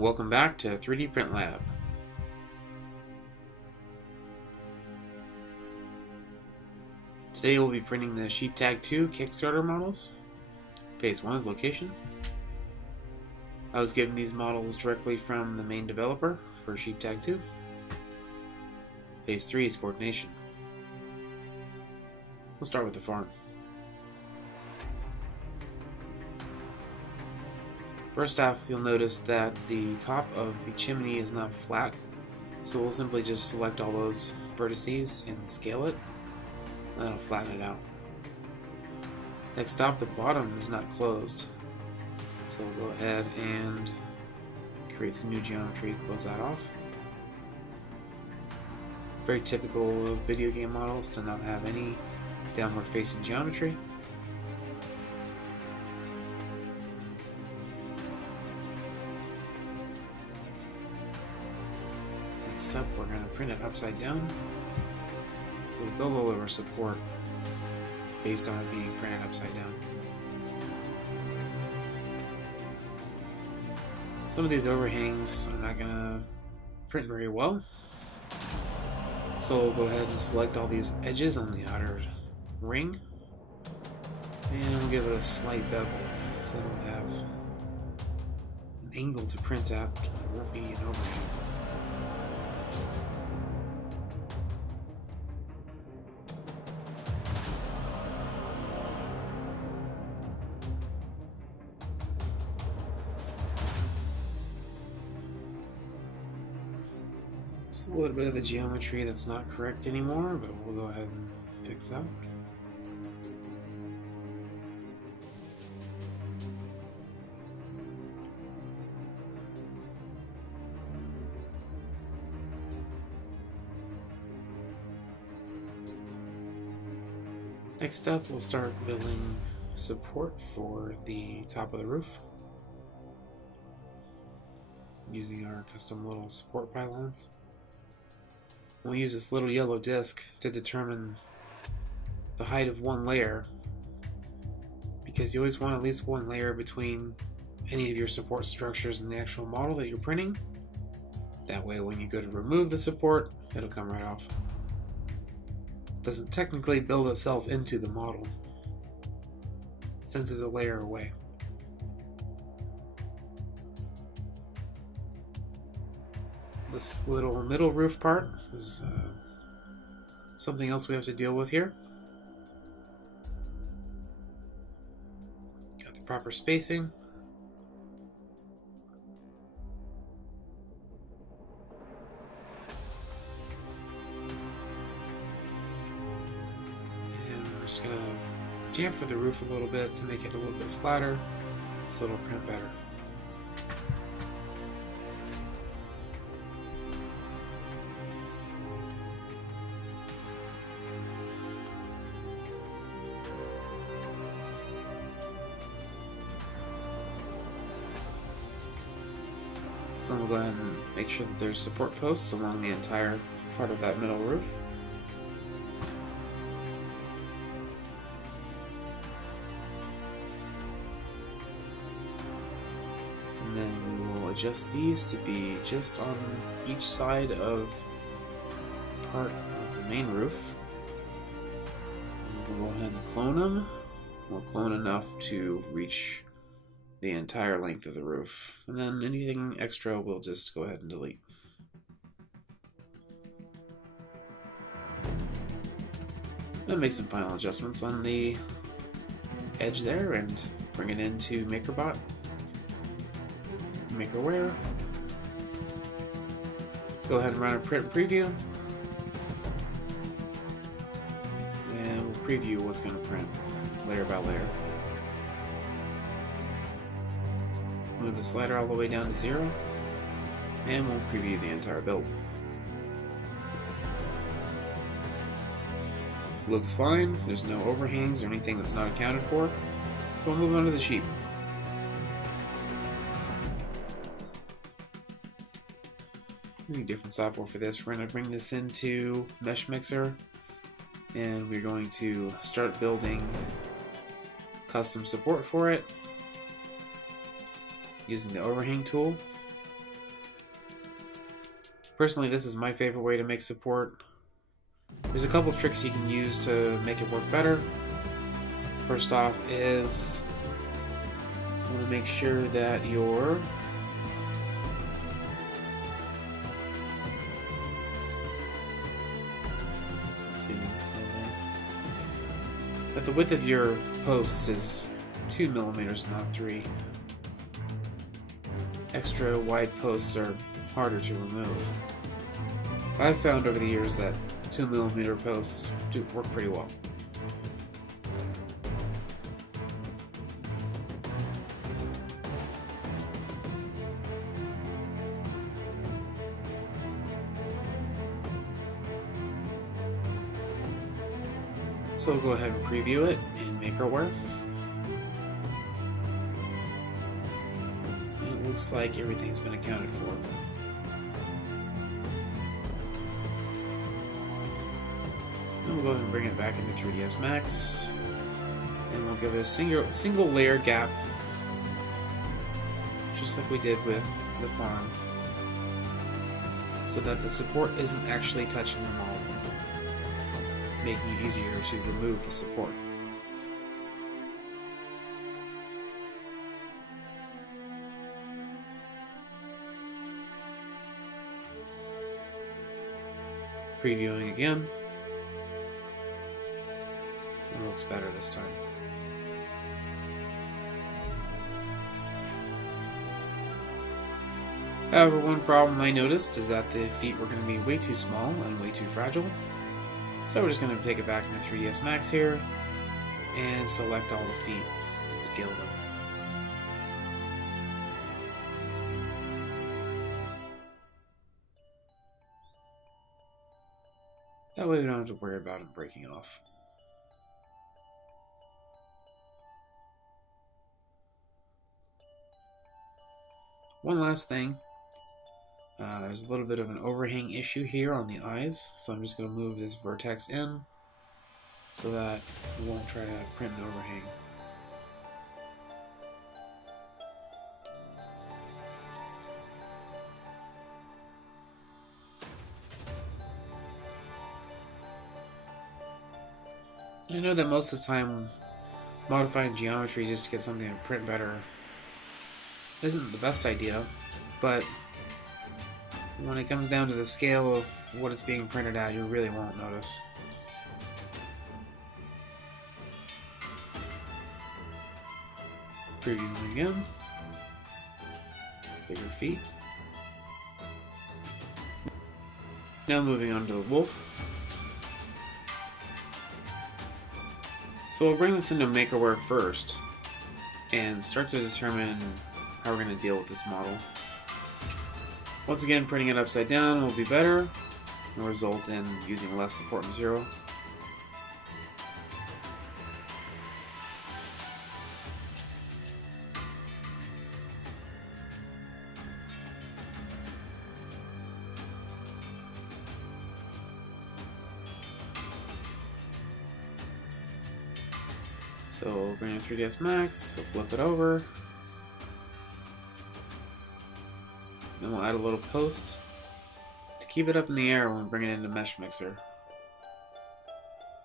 and welcome back to 3D Print Lab. Today we'll be printing the Sheeptag 2 Kickstarter models. Phase 1 is location. I was given these models directly from the main developer for Sheeptag 2. Phase 3 is coordination. We'll start with the farm. First off, you'll notice that the top of the chimney is not flat, so we'll simply just select all those vertices and scale it, and that'll flatten it out. Next off, the bottom is not closed, so we'll go ahead and create some new geometry to close that off. Very typical of video game models to not have any downward facing geometry. Next up, we're going to print it upside down. So we'll build all of our support based on it being printed upside down. Some of these overhangs are not going to print very well. So we'll go ahead and select all these edges on the outer ring. And we'll give it a slight bevel so that it'll have an angle to print at. It won't be an overhang. Just a little bit of the geometry that's not correct anymore, but we'll go ahead and fix that. Next up, we'll start building support for the top of the roof using our custom little support pylons. We'll use this little yellow disc to determine the height of one layer, because you always want at least one layer between any of your support structures and the actual model that you're printing. That way when you go to remove the support, it'll come right off. It doesn't technically build itself into the model, since it's a layer away. This little middle roof part is something else we have to deal with here. Got the proper spacing. And we're just going to chamfer the roof a little bit to make it a little bit flatter so it'll print better. Then we'll go ahead and make sure that there's support posts along the entire part of that middle roof. And then we will adjust these to be just on each side of part of the main roof. And we'll go ahead and clone them. We'll clone enough to reach the entire length of the roof, and then anything extra we'll just go ahead and delete. Then make some final adjustments on the edge there and bring it into MakerBot. Makerware. Go ahead and run a print preview, and we'll preview what's going to print layer by layer. Move the slider all the way down to 0, and we'll preview the entire build. Looks fine, there's no overhangs or anything that's not accounted for, so we'll move on to the sheep. Using different software for this, we're going to bring this into Mesh Mixer, and we're going to start building custom support for it using the overhang tool. Personally, this is my favorite way to make support. There's a couple tricks you can use to make it work better. First off is you want to make sure that your that the width of your posts is 2 millimeters, not 3. Extra wide posts are harder to remove. I've found over the years that 2 millimeter posts do work pretty well. So we'll go ahead and preview it in MakerWare. And it looks like everything's been accounted for. Then we'll go ahead and bring it back into 3ds Max. And we'll give it a single layer gap, just like we did with the farm, so that the support isn't actually touching the model, making it easier to remove the support. Previewing again. It looks better this time. However, one problem I noticed is that the feet were going to be way too small and way too fragile. So we're just going to take it back into 3ds Max here and select all the feet and scale them. That way we don't have to worry about it breaking off. One last thing. There's a little bit of an overhang issue here on the eyes, so I'm just going to move this vertex in so that it won't try to print an overhang. I know that most of the time modifying geometry just to get something to print better isn't the best idea, but when it comes down to the scale of what it's being printed at, you really won't notice. Previewing again. Bigger feet. Now moving on to the wolf. So we'll bring this into MakerWare first and start to determine how we're going to deal with this model. Once again, printing it upside down will be better and result in using less support material. So we'll bring in 3ds Max, we'll flip it over. Then we'll add a little post. To keep it up in the air, we'll bring it into Mesh Mixer.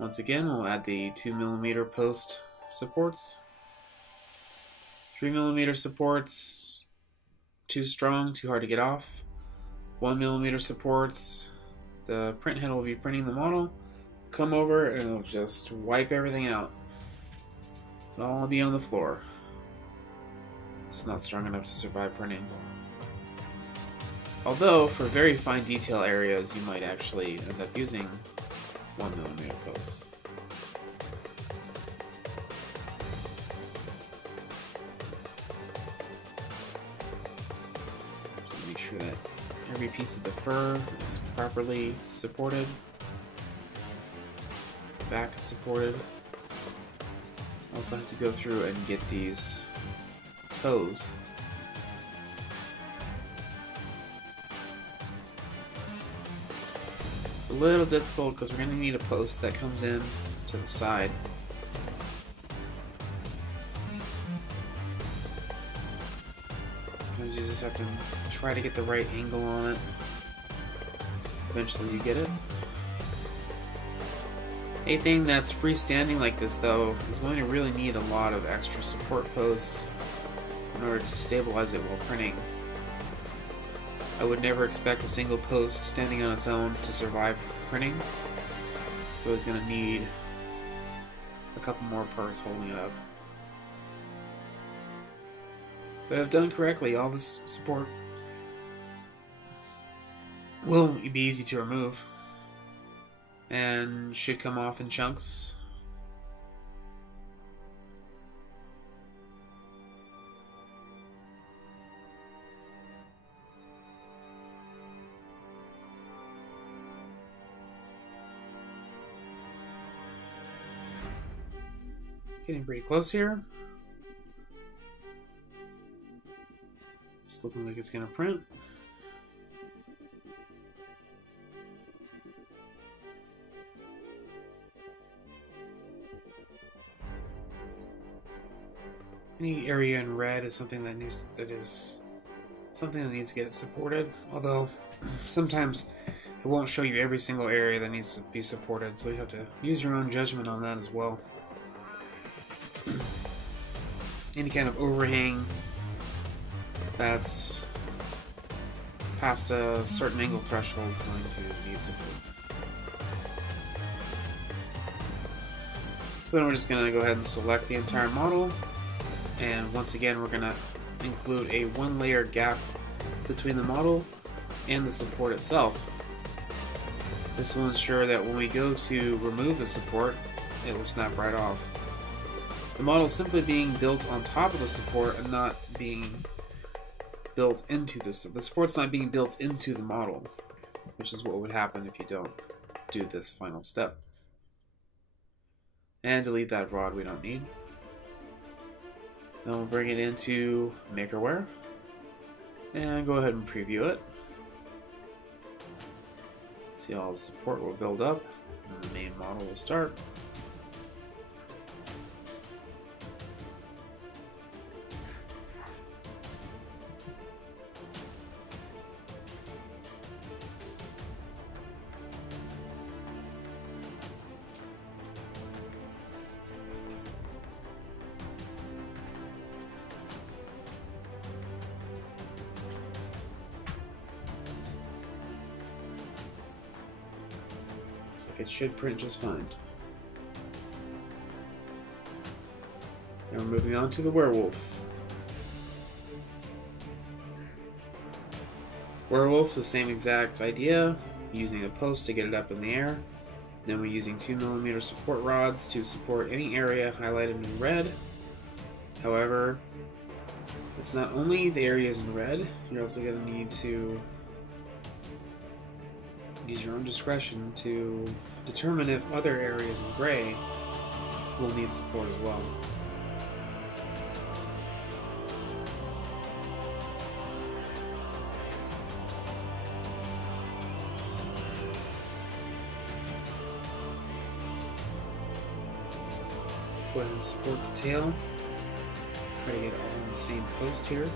Once again, we'll add the 2mm post supports. 3mm supports, too strong, too hard to get off. 1mm supports, the print head will be printing the model. Come over and it'll just wipe everything out. It'll all be on the floor. It's not strong enough to survive printing. Although, for very fine detail areas, you might actually end up using 1mm posts. Make sure that every piece of the fur is properly supported. The back is supported. Also have to go through and get these toes. It's a little difficult because we're going to need a post that comes in to the side. Sometimes you just have to try to get the right angle on it. eventually you get it. Anything that's freestanding like this, though, is going to really need a lot of extra support posts in order to stabilize it while printing. I would never expect a single post standing on its own to survive printing, so it's going to need a couple more parts holding it up. But if done correctly, all this support will be easy to remove and should come off in chunks. Getting pretty close here. It's looking like it's going to print. Any area in red is something that needs to get it supported. Although sometimes it won't show you every single area that needs to be supported, so you have to use your own judgment on that as well. Any kind of overhang that's past a certain angle threshold is going to need support. So then we're just going to go ahead and select the entire model, and once again we're going to include a one layer gap between the model and the support itself. This will ensure that when we go to remove the support, it will snap right off. The model is simply being built on top of the support and not being built into the support's not being built into the model, which is what would happen if you don't do this final step. And delete that rod we don't need. Then we'll bring it into Makerware and go ahead and preview it. See, all the support will build up and the main model will start. It should print just fine. Now we're moving on to the werewolf. Werewolf's the same exact idea, using a post to get it up in the air. Then we're using 2mm support rods to support any area highlighted in red. However, it's not only the areas in red, you're also going to need to use your own discretion to determine if other areas in gray will need support as well. Go ahead and support the tail. Try to get it all on the same post here.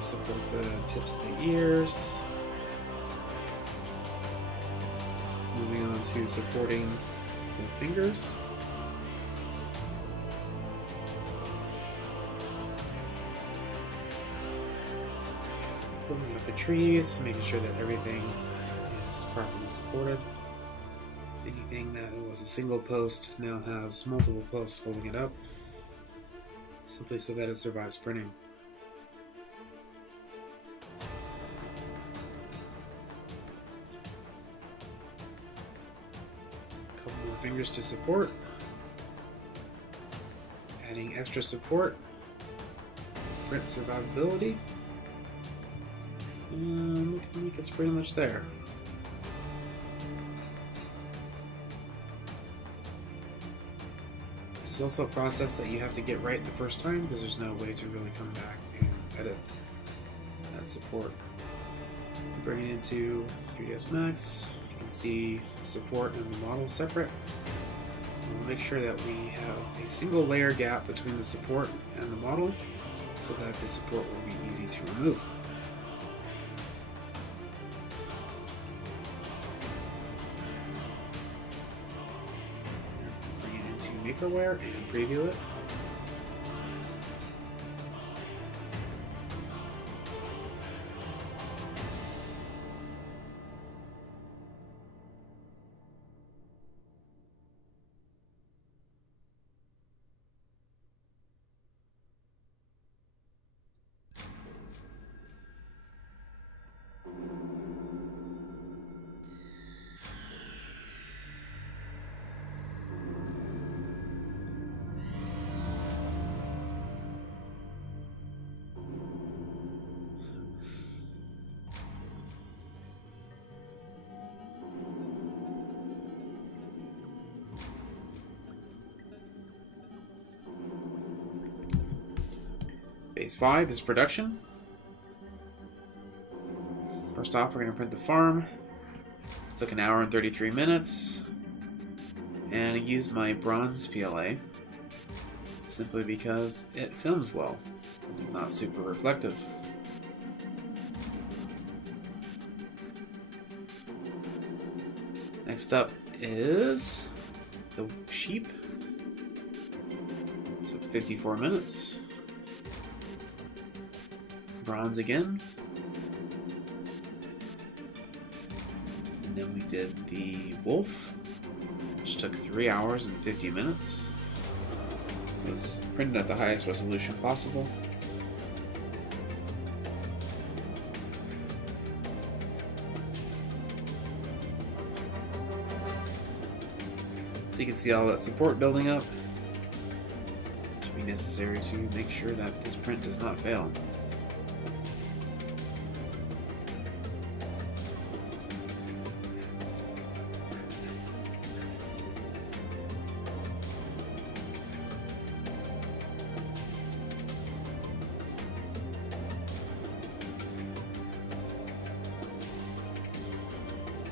Support the tips of the ears. Moving on to supporting the fingers. Building up the trees, making sure that everything is properly supported. Anything that was a single post now has multiple posts holding it up, simply so that it survives printing. Fingers to support, adding extra support, print survivability, and I think it's pretty much there. This is also a process that you have to get right the first time because there's no way to really come back and edit that support. Bring it into 3ds Max. You can see support and the model separate. we'll make sure that we have a single layer gap between the support and the model so that the support will be easy to remove. Bring it into Makerware and preview it. Phase 5 is production. First off, we're going to print the farm. Took an hour and 33 minutes. And I used my bronze PLA simply because it films well. It's not super reflective. Next up is the sheep. Took 54 minutes. Bronze again. And then we did the wolf, which took 3 hours and 50 minutes. It was printed at the highest resolution possible. So you can see all that support building up. It should be necessary to make sure that this print does not fail.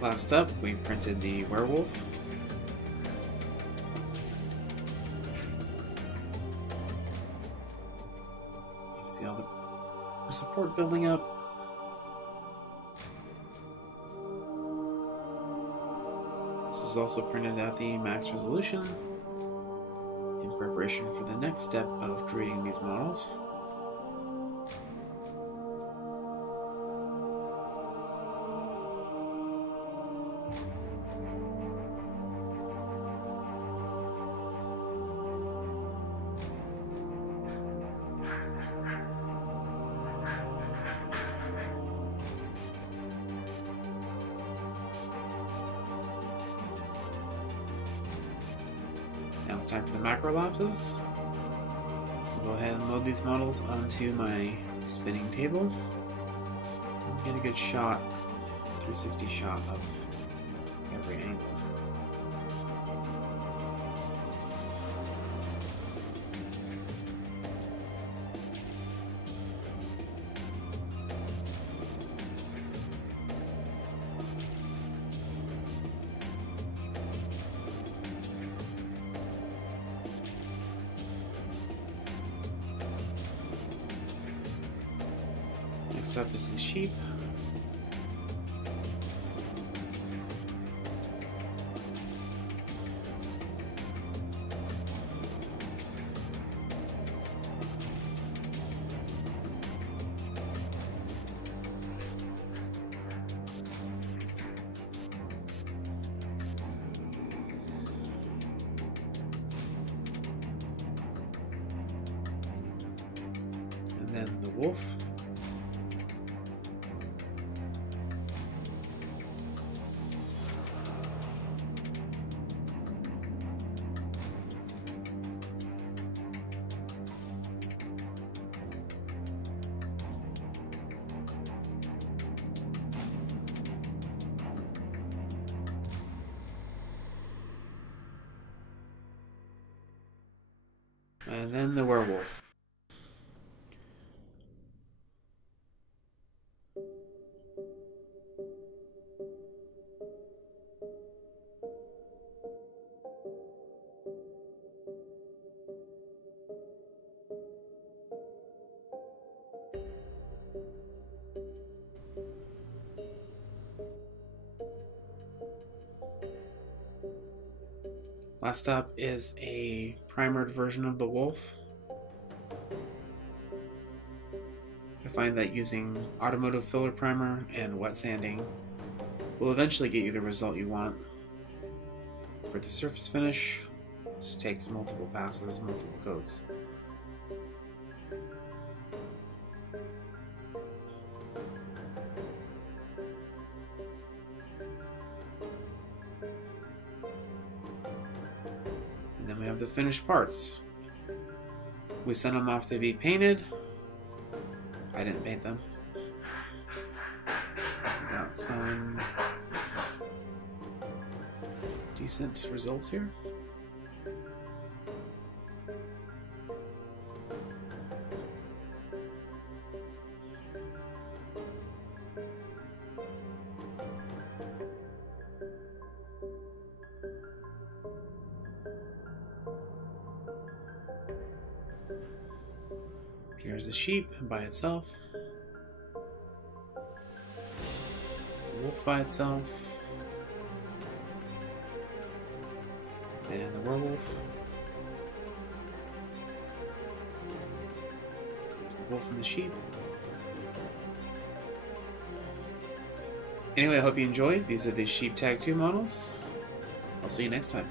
Last up, we printed the werewolf. You can see all the support building up. This is also printed at the max resolution in preparation for the next step of creating these models. Now it's time for the macro lapses. I'll go ahead and load these models onto my spinning table and get a good shot, 360 shot of every angle. Next up is the sheep. And then the wolf. And then the werewolf. Last up is a primered version of the wolf. I find that using automotive filler primer and wet sanding will eventually get you the result you want. For the surface finish, just takes multiple passes, multiple coats. And then we have the finished parts. We sent them off to be painted. I didn't paint them. We got some decent results here. Here's the sheep by itself, the wolf by itself, and the werewolf. There's the wolf and the sheep. Anyway, I hope you enjoyed. These are the Sheep Tag 2 models. I'll see you next time.